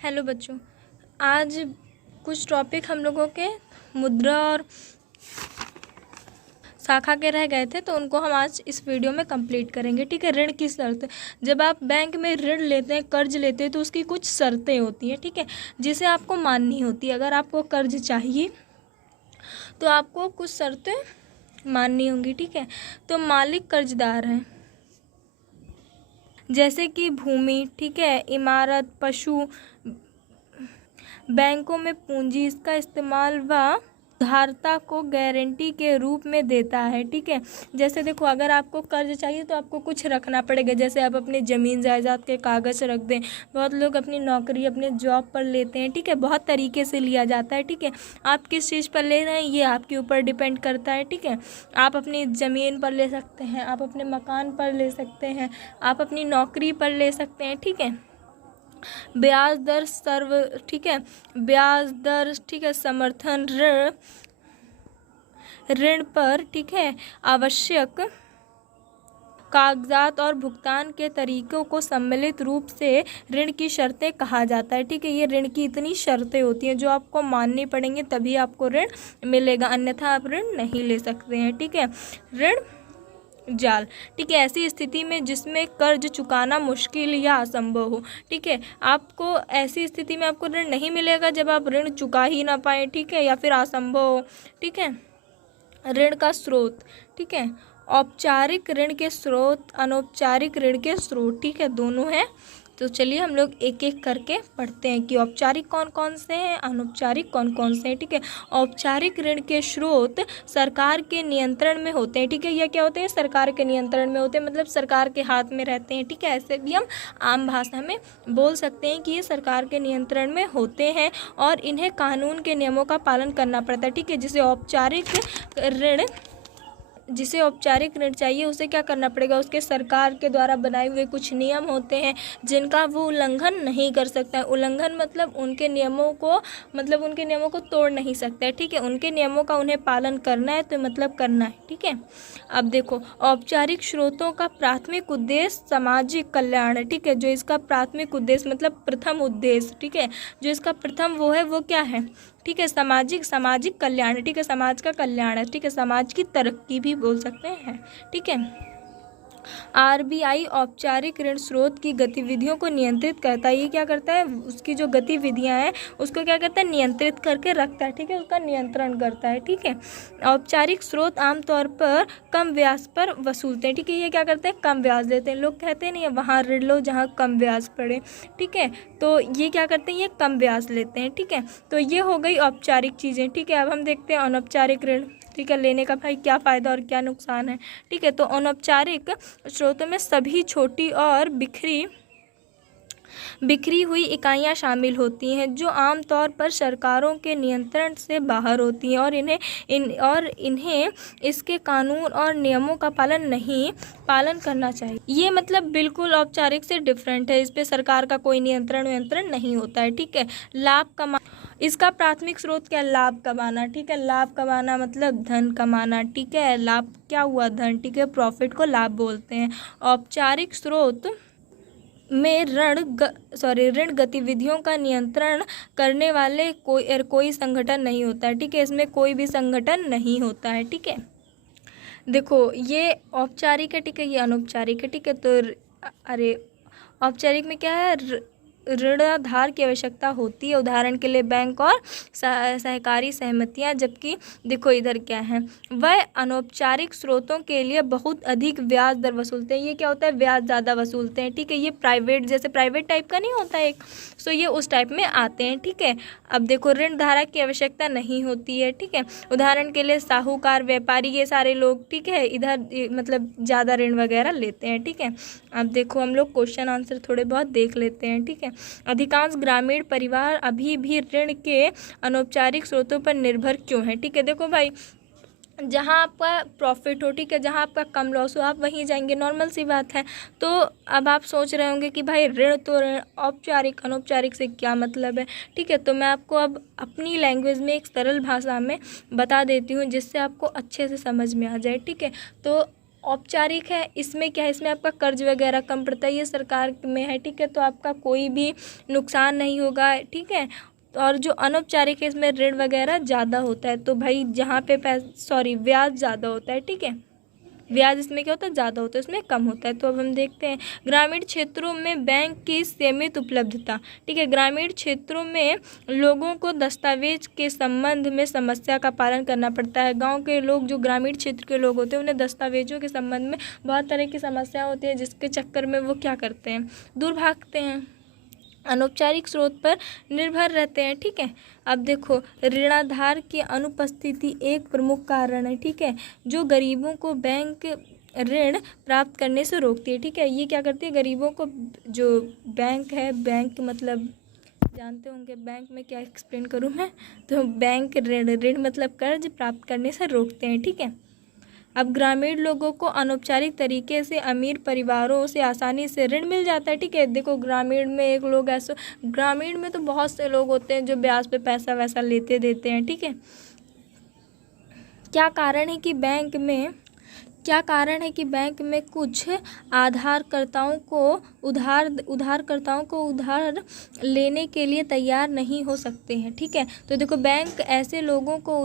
Hello बच्चों, आज कुछ टॉपिक हम लोगों के मुद्रा और शाखा के रह गए थे, तो उनको हम आज इस वीडियो में कंप्लीट करेंगे। ठीक है। ऋण की शर्त। जब आप बैंक में ऋण लेते हैं, कर्ज लेते हैं, तो उसकी कुछ शर्तें होती हैं। ठीक है, जिसे आपको माननी होती है। अगर आपको कर्ज चाहिए तो आपको कुछ शर्तें माननी होंगी। ठीक है, तो मालिक कर्जदार हैं, जैसे कि भूमि, ठीक है, इमारत, पशु, बैंकों में पूंजी, इसका इस्तेमाल व उधारता को गारंटी के रूप में देता है। ठीक है, जैसे देखो, अगर आपको कर्ज चाहिए तो आपको कुछ रखना पड़ेगा। जैसे आप अपनी ज़मीन जायदाद के कागज़ रख दें। बहुत लोग अपनी नौकरी, अपने जॉब पर लेते हैं। ठीक है, बहुत तरीके से लिया जाता है। ठीक है, आप किस चीज़ पर ले रहे हैं ये आपके ऊपर डिपेंड करता है। ठीक है, आप अपनी ज़मीन पर ले सकते हैं, आप अपने मकान पर ले सकते हैं, आप अपनी नौकरी पर ले सकते हैं। ठीक है, ब्याज दर ठीक है, ब्याज दर, ठीक है, समर्थन ऋण पर, ठीक है, आवश्यक कागजात और भुगतान के तरीकों को सम्मिलित रूप से ऋण की शर्तें कहा जाता है। ठीक है, ये ऋण की इतनी शर्तें होती हैं जो आपको माननी पड़ेंगी, तभी आपको ऋण मिलेगा, अन्यथा आप ऋण नहीं ले सकते हैं। ठीक है, ऋण जाल। ठीक है, ऐसी स्थिति में जिसमें कर्ज चुकाना मुश्किल या असंभव हो। ठीक है, आपको ऐसी स्थिति में आपको ऋण नहीं मिलेगा जब आप ऋण चुका ही ना पाए। ठीक है, या फिर असंभव हो। ठीक है, ऋण का स्रोत। ठीक है, औपचारिक ऋण के स्रोत, अनौपचारिक ऋण के स्रोत, ठीक है, दोनों हैं। तो चलिए हम लोग एक एक करके पढ़ते हैं कि औपचारिक कौन कौन से हैं, अनौपचारिक कौन कौन से हैं। ठीक है, औपचारिक ऋण के स्रोत सरकार के नियंत्रण में होते हैं। ठीक है, यह क्या होते हैं? सरकार के नियंत्रण में होते हैं, मतलब सरकार के हाथ में रहते हैं। ठीक है, ऐसे भी हम आम भाषा में बोल सकते हैं कि ये सरकार के नियंत्रण में होते हैं और इन्हें कानून के नियमों का पालन करना पड़ता है। ठीक है, जिसे औपचारिक ऋण चाहिए उसे क्या करना पड़ेगा? उसके सरकार के द्वारा बनाए हुए कुछ नियम होते हैं जिनका वो उल्लंघन नहीं कर सकता है। उल्लंघन मतलब उनके नियमों को तोड़ नहीं सकता है। ठीक है, उनके नियमों का उन्हें पालन करना है, तो मतलब करना है। ठीक है, अब देखो, औपचारिक स्रोतों का प्राथमिक उद्देश्य सामाजिक कल्याण है। ठीक है, जो इसका प्राथमिक उद्देश्य मतलब प्रथम उद्देश्य, ठीक है, जो इसका प्रथम वो है, वो क्या है? ठीक है, सामाजिक कल्याण है। ठीक है, समाज का कल्याण है। ठीक है, समाज की तरक्की भी बोल सकते हैं। ठीक है, आरबीआई औपचारिक ऋण स्रोत की गतिविधियों को नियंत्रित करता है। ये क्या करता है? उसकी जो गतिविधियां हैं उसको क्या करता है? नियंत्रित करके रखता है। ठीक है, उसका नियंत्रण करता है। ठीक है, औपचारिक स्रोत आमतौर पर कम ब्याज पर वसूलते हैं। ठीक है, ये क्या करते हैं? कम ब्याज लेते हैं। लोग कहते हैं नहीं, वहाँ ऋण लो जहाँ कम ब्याज पड़े। ठीक है, तो ये क्या करते हैं? ये कम ब्याज लेते हैं। ठीक है, तो ये हो गई औपचारिक चीज़ें। ठीक है, अब हम देखते हैं अनौपचारिक ऋण। ठीक है, लेने का भाई क्या फ़ायदा और क्या नुकसान है। ठीक है, तो अनौपचारिक स्रोतों में सभी छोटी और बिखरी हुई इकाइयां शामिल होती हैं जो आमतौर पर सरकारों के नियंत्रण से बाहर होती हैं और इन्हें इसके कानून और नियमों का पालन करना चाहिए। ये मतलब बिल्कुल औपचारिक से डिफरेंट है। इस पे सरकार का कोई नियंत्रण नहीं होता है। ठीक है, इसका प्राथमिक स्रोत क्या? लाभ कमाना। ठीक है, लाभ कमाना मतलब धन कमाना। ठीक है, लाभ क्या हुआ? धन। ठीक है, प्रॉफिट को लाभ बोलते हैं। औपचारिक स्रोत में ऋण गतिविधियों का नियंत्रण करने वाले कोई संगठन नहीं होता है। ठीक है, इसमें कोई भी संगठन नहीं होता है। ठीक है, देखो, ये औपचारिक है। ठीक है, ये अनौपचारिक है। ठीक है, तो अरे, औपचारिक में क्या है? ऋणाधार की आवश्यकता होती है, उदाहरण के लिए बैंक और सहकारी सहमतियां। जबकि देखो इधर क्या है, वह अनौपचारिक स्रोतों के लिए बहुत अधिक ब्याज दर वसूलते हैं। ये क्या होता है? ब्याज ज़्यादा वसूलते हैं। ठीक है, ये प्राइवेट टाइप का नहीं होता एक, सो ये उस टाइप में आते हैं। ठीक है, अब देखो, ऋण धारक की आवश्यकता नहीं होती है। ठीक है, उदाहरण के लिए साहूकार, व्यापारी, ये सारे लोग, ठीक है, इधर मतलब ज़्यादा ऋण वगैरह लेते हैं। ठीक है, अब देखो हम लोग क्वेश्चन आंसर थोड़े बहुत देख लेते हैं। ठीक है, अधिकांश ग्रामीण परिवार अभी भी ऋण के अनौपचारिक स्रोतों पर निर्भर क्यों है? ठीक है, देखो भाई, जहाँ आपका प्रॉफिट हो, ठीक है, जहाँ आपका कम लॉस हो, आप वहीं जाएंगे, नॉर्मल सी बात है। तो अब आप सोच रहे होंगे कि भाई ऋण तो ऋण, औपचारिक अनौपचारिक से क्या मतलब है। ठीक है, तो मैं आपको अब अपनी लैंग्वेज में एक सरल भाषा में बता देती हूँ जिससे आपको अच्छे से समझ में आ जाए। ठीक है, तो औपचारिक है, इसमें क्या है, इसमें आपका कर्ज वगैरह कम पड़ता है, ये सरकार में है, ठीक है, तो आपका कोई भी नुकसान नहीं होगा, ठीक है। और जो अनौपचारिक है इसमें ऋण वगैरह ज़्यादा होता है, तो भाई जहाँ पे ब्याज ज़्यादा होता है, ठीक है, ब्याज इसमें क्या होता है, ज़्यादा होता है, इसमें कम होता है। तो अब हम देखते हैं ग्रामीण क्षेत्रों में बैंक की सीमित उपलब्धता, ठीक है। ग्रामीण क्षेत्रों में लोगों को दस्तावेज के संबंध में समस्या का पालन करना पड़ता है। गांव के लोग, जो ग्रामीण क्षेत्र के लोग होते हैं, उन्हें दस्तावेजों के संबंध में बहुत तरह की समस्या होती है, जिसके चक्कर में वो क्या करते हैं, दूर भागते हैं, अनौपचारिक स्रोत पर निर्भर रहते हैं, ठीक है। अब देखो, ऋणाधार की अनुपस्थिति एक प्रमुख कारण है, ठीक है, जो गरीबों को बैंक ऋण प्राप्त करने से रोकती है, ठीक है। ये क्या करती है, गरीबों को, जो बैंक है, बैंक मतलब जानते होंगे बैंक में क्या एक्सप्लेन करूँ मैं, तो बैंक ऋण मतलब कर्ज प्राप्त करने से रोकते हैं, ठीक है। अब ग्रामीण लोगों को अनौपचारिक तरीके से अमीर परिवारों से आसानी से ऋण मिल जाता है, ठीक है। देखो, ग्रामीण में एक लोग ऐसे, ग्रामीण में तो बहुत से लोग होते हैं जो ब्याज पे पैसा वैसा लेते देते हैं, ठीक है। क्या कारण है कि बैंक में कुछ उधारकर्ताओं को उधार लेने के लिए तैयार नहीं हो सकते हैं, ठीक है। तो देखो, बैंक ऐसे लोगों को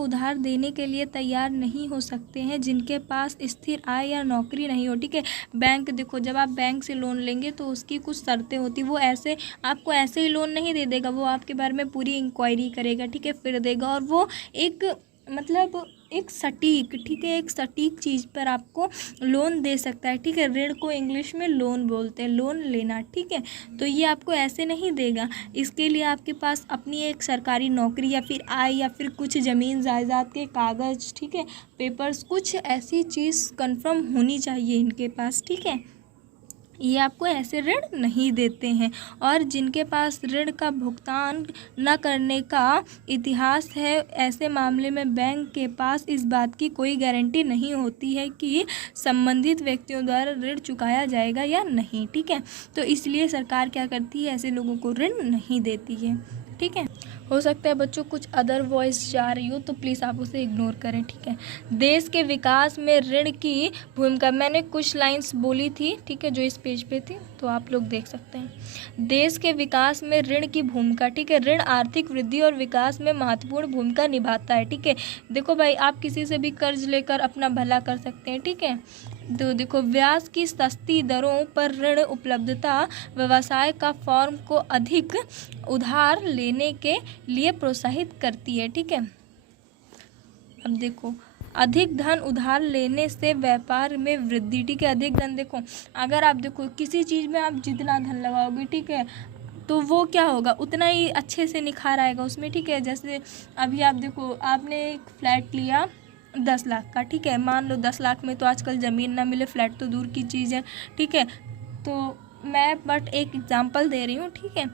उधार देने के लिए तैयार नहीं हो सकते हैं जिनके पास स्थिर आय या नौकरी नहीं हो, ठीक है। बैंक, देखो, जब आप बैंक से लोन लेंगे तो उसकी कुछ शर्तें होती, वो ऐसे आपको ऐसे ही लोन नहीं दे देगा, वो आपके बारे में पूरी इंक्वायरी करेगा, ठीक है, फिर देगा। और वो एक मतलब एक सटीक चीज़ पर आपको लोन दे सकता है, ठीक है। ऋण को इंग्लिश में लोन बोलते हैं, लोन लेना, ठीक है। तो ये आपको ऐसे नहीं देगा, इसके लिए आपके पास अपनी एक सरकारी नौकरी या फिर आय या फिर कुछ ज़मीन जायदाद के कागज़, ठीक है, पेपर्स, कुछ ऐसी चीज़ कंफर्म होनी चाहिए इनके पास, ठीक है। ये आपको ऐसे ऋण नहीं देते हैं। और जिनके पास ऋण का भुगतान न करने का इतिहास है, ऐसे मामले में बैंक के पास इस बात की कोई गारंटी नहीं होती है कि संबंधित व्यक्तियों द्वारा ऋण चुकाया जाएगा या नहीं, ठीक है। तो इसलिए सरकार क्या करती है, ऐसे लोगों को ऋण नहीं देती है, ठीक है। हो सकता है बच्चों कुछ अदर वॉइस जा रही हो, तो प्लीज़ आप उसे इग्नोर करें, ठीक है। देश के विकास में ऋण की भूमिका, मैंने कुछ लाइंस बोली थी, ठीक है, जो इस पेज पे थी, तो आप लोग देख सकते हैं। देश के विकास में ऋण की भूमिका, ठीक है। ऋण आर्थिक वृद्धि और विकास में महत्वपूर्ण भूमिका निभाता है, ठीक है। देखो भाई, आप किसी से भी कर्ज लेकर अपना भला कर सकते हैं, ठीक है। तो देखो, ब्याज की सस्ती दरों पर ऋण उपलब्धता व्यवसाय का फर्म को अधिक उधार लेने के लिए प्रोत्साहित करती है, ठीक है। अब देखो, अधिक धन उधार लेने से व्यापार में वृद्धि, ठीक है। अधिक धन, देखो, अगर आप देखो किसी चीज़ में आप जितना धन लगाओगे, ठीक है, तो वो क्या होगा, उतना ही अच्छे से निखार आएगा उसमें, ठीक है। जैसे अभी आप देखो, आपने एक फ्लैट लिया 10 लाख का, ठीक है, मान लो 10 लाख में तो आजकल ज़मीन ना मिले, फ्लैट तो दूर की चीज़ है, ठीक है। तो मैं बट एक एग्जांपल दे रही हूँ, ठीक है।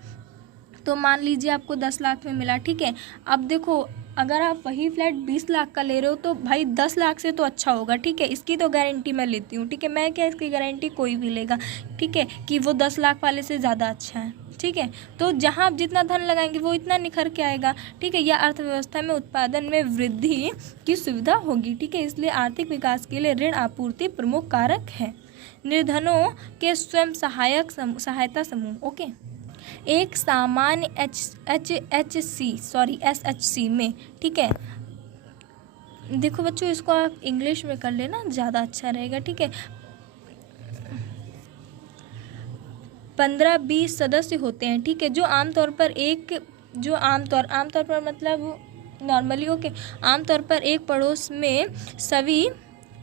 तो मान लीजिए आपको 10 लाख में मिला, ठीक है। अब देखो, अगर आप वही फ्लैट 20 लाख का ले रहे हो तो भाई 10 लाख से तो अच्छा होगा, ठीक है। इसकी तो गारंटी मैं लेती हूँ, ठीक है। मैं क्या, इसकी गारंटी कोई भी लेगा, ठीक है, कि वो 10 लाख वाले से ज़्यादा अच्छा है, ठीक है। तो जहाँ आप जितना धन लगाएंगे वो इतना निखर के आएगा, ठीक है। यह अर्थव्यवस्था में उत्पादन में वृद्धि की सुविधा होगी, ठीक है। इसलिए आर्थिक विकास के लिए ऋण आपूर्ति प्रमुख कारक है। निर्धनों के स्वयं सहायता समूह, ओके। एक सामान्य SHC में, ठीक है। देखो बच्चों, इसको आप इंग्लिश में कर लेना, ज़्यादा अच्छा रहेगा, ठीक है। 15-20 सदस्य होते हैं, ठीक है, जो आमतौर पर मतलब नॉर्मली, ओके, आमतौर पर एक पड़ोस में सभी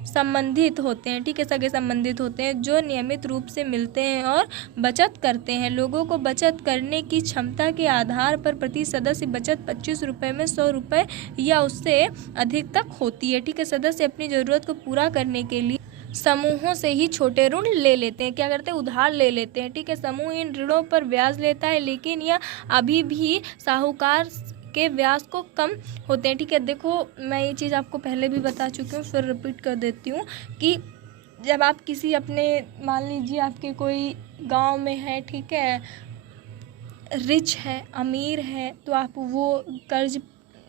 संबंधित होते हैं, ठीक है, सगे संबंधित होते हैं, जो नियमित रूप से मिलते हैं और बचत करते हैं। लोगों को बचत करने की क्षमता के आधार पर प्रति सदस्य बचत 25 रुपये में 100 रुपये या उससे अधिक तक होती है, ठीक है। सदस्य अपनी ज़रूरत को पूरा करने के लिए समूहों से ही छोटे ऋण ले लेते हैं, क्या करते हैं, उधार ले लेते हैं, ठीक है। समूह इन ऋणों पर ब्याज लेता है, लेकिन यह अभी भी साहूकार के ब्याज को कम होते हैं, ठीक है। देखो, मैं ये चीज़ आपको पहले भी बता चुकी हूँ, फिर रिपीट कर देती हूँ कि जब आप किसी अपने, मान लीजिए आपके कोई गांव में है, ठीक है, रिच है, अमीर है, तो आप वो कर्ज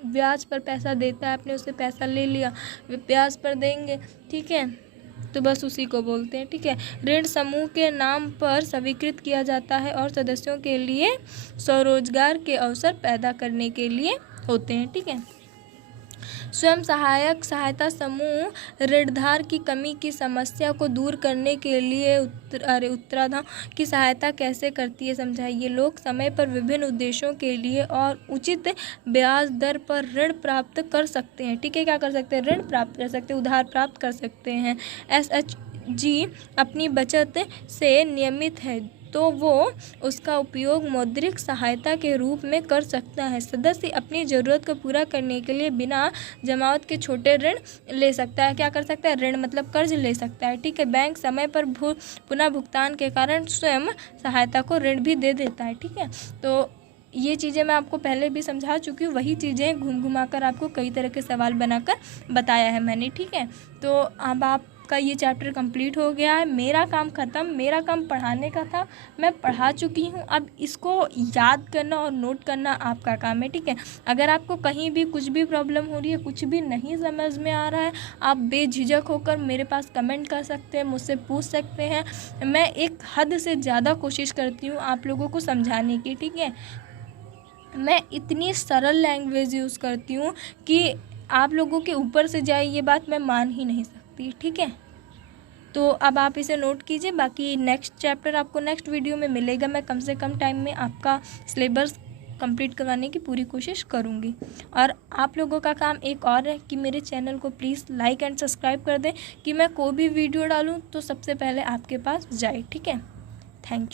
ब्याज पर पैसा देता है, आपने उससे पैसा ले लिया, वे ब्याज पर देंगे, ठीक है, तो बस उसी को बोलते हैं, ठीक है। ऋण समूह के नाम पर स्वीकृत किया जाता है और सदस्यों के लिए स्वरोजगार के अवसर पैदा करने के लिए होते हैं, ठीक है। स्वयं सहायता समूह ऋणधार की कमी की समस्या को दूर करने के लिए उत्तराधार की सहायता कैसे करती है, समझाइए। लोग समय पर विभिन्न उद्देश्यों के लिए और उचित ब्याज दर पर ऋण प्राप्त कर सकते हैं, ठीक है। क्या कर सकते हैं? ऋण प्राप्त कर सकते हैं, उधार प्राप्त कर सकते हैं। SHG अपनी बचत से नियमित है तो वो उसका उपयोग मौद्रिक सहायता के रूप में कर सकता है। सदस्य अपनी ज़रूरत को पूरा करने के लिए बिना जमानत के छोटे ऋण ले सकता है। क्या कर सकता है? ऋण मतलब कर्ज ले सकता है, ठीक है। बैंक समय पर पुनः भुगतान के कारण स्वयं सहायता को ऋण भी दे देता है, ठीक है। तो ये चीज़ें मैं आपको पहले भी समझा चुकी हूँ, वही चीज़ें घूम घुमा कर आपको कई तरह के सवाल बनाकर बताया है मैंने, ठीक है। तो अब आपका ये चैप्टर कंप्लीट हो गया है, मेरा काम ख़त्म। मेरा काम पढ़ाने का था, मैं पढ़ा चुकी हूँ, अब इसको याद करना और नोट करना आपका काम है, ठीक है। अगर आपको कहीं भी कुछ भी प्रॉब्लम हो रही है, कुछ भी नहीं समझ में आ रहा है, आप बेझिझक होकर मेरे पास कमेंट कर सकते हैं, मुझसे पूछ सकते हैं। मैं एक हद से ज़्यादा कोशिश करती हूँ आप लोगों को समझाने की, ठीक है। मैं इतनी सरल लैंग्वेज यूज़ करती हूँ कि आप लोगों के ऊपर से जाए ये बात मैं मान ही नहीं सकती, ठीक है। तो अब आप इसे नोट कीजिए, बाकी नेक्स्ट चैप्टर आपको नेक्स्ट वीडियो में मिलेगा। मैं कम से कम टाइम में आपका सिलेबस कंप्लीट करवाने की पूरी कोशिश करूँगी। और आप लोगों का काम एक और है कि मेरे चैनल को प्लीज़ लाइक एंड सब्सक्राइब कर दें कि मैं कोई भी वीडियो डालूँ तो सबसे पहले आपके पास जाए, ठीक है। Thank you.